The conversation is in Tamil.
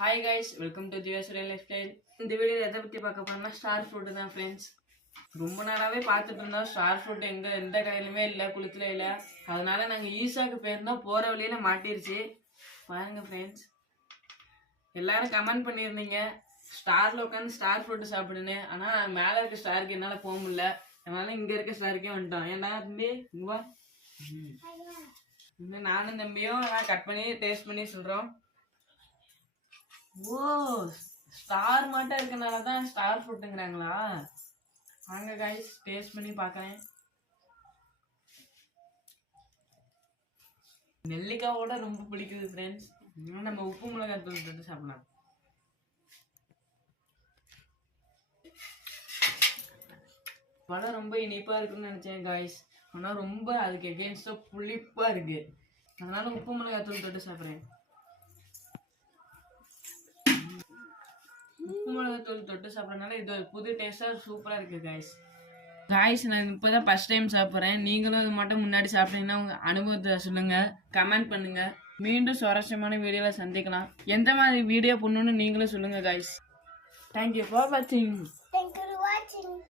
Hi guys, welcome to Divya's life style. இந்த வீடியோ எதை பற்றி பார்க்க போறோம்னா ஸ்டார் ஃப்ரூட் தான் ஃப்ரெண்ட்ஸ். ரொம்ப நாளாகவே பார்த்துட்டு இருந்தோம் ஸ்டார் ஃப்ரூட் எந்த கடையிலுமே இல்லை, குளத்துல இல்லை. அதனால நாங்கள் ஈசாக்கு போயிருந்தோம், போகிற வழியில் மாட்டிருச்சு. பாருங்க ஃப்ரெண்ட்ஸ், எல்லாரும் கமெண்ட் பண்ணியிருந்தீங்க ஸ்டாரில் உட்காந்து ஸ்டார் ஃப்ரூட் சாப்பிடுன்னு. ஆனால் மேலே இருக்க ஸ்டாருக்கு என்னால் போக முடியல, அதனால இங்கே இருக்க ஸ்டாருக்கே வந்துட்டோம். ஏன்னா தம்பி இங்கே நானும் தம்பியும் கட் பண்ணி டேஸ்ட் பண்ணி சொல்கிறோம். ஓ, ஸ்டார் மட்டும் இருக்கனால தான் ஸ்டார் ஃப்ரூட்டுங்கிறாங்களா? வாங்க கைஸ், டேஸ்ட் பண்ணி பார்க்குறேன். நெல்லிக்காவோட ரொம்ப பிடிக்குது ஃப்ரெண்ட்ஸ். நம்ம உப்பு மிளகாய் தூள் போட்டு சாப்பிடலாம். பழம் ரொம்ப இனிப்பாக இருக்குன்னு நினச்சேன் காய்ஸ், ஆனால் ரொம்ப அதுக்கு எகெயின்ஸ்டாக புளிப்பாக இருக்கு. அதனால உப்பு மிளகாய் தூள் தொட்டு சாப்பிட்றேன். உப்பு மிளகாத்தூள் தொட்டு சாப்பிட்றதுனால இது ஒரு புது டேஸ்டாக சூப்பராக இருக்குது காய்ஸ். நான் இப்போ தான் ஃபஸ்ட் டைம் சாப்பிட்றேன். நீங்களும் இது மட்டும் முன்னாடி சாப்பிட்டீங்கன்னா உங்கள் அனுபவத்தை சொல்லுங்கள், கமெண்ட் பண்ணுங்கள். மீண்டும் சுவாரஸ்யமான வீடியோவில் சந்திக்கலாம். எந்த மாதிரி வீடியோ பண்ணணும்னு நீங்களும் சொல்லுங்கள் காய்ஸ். தேங்க்யூ ஃபார் வாட்சிங்.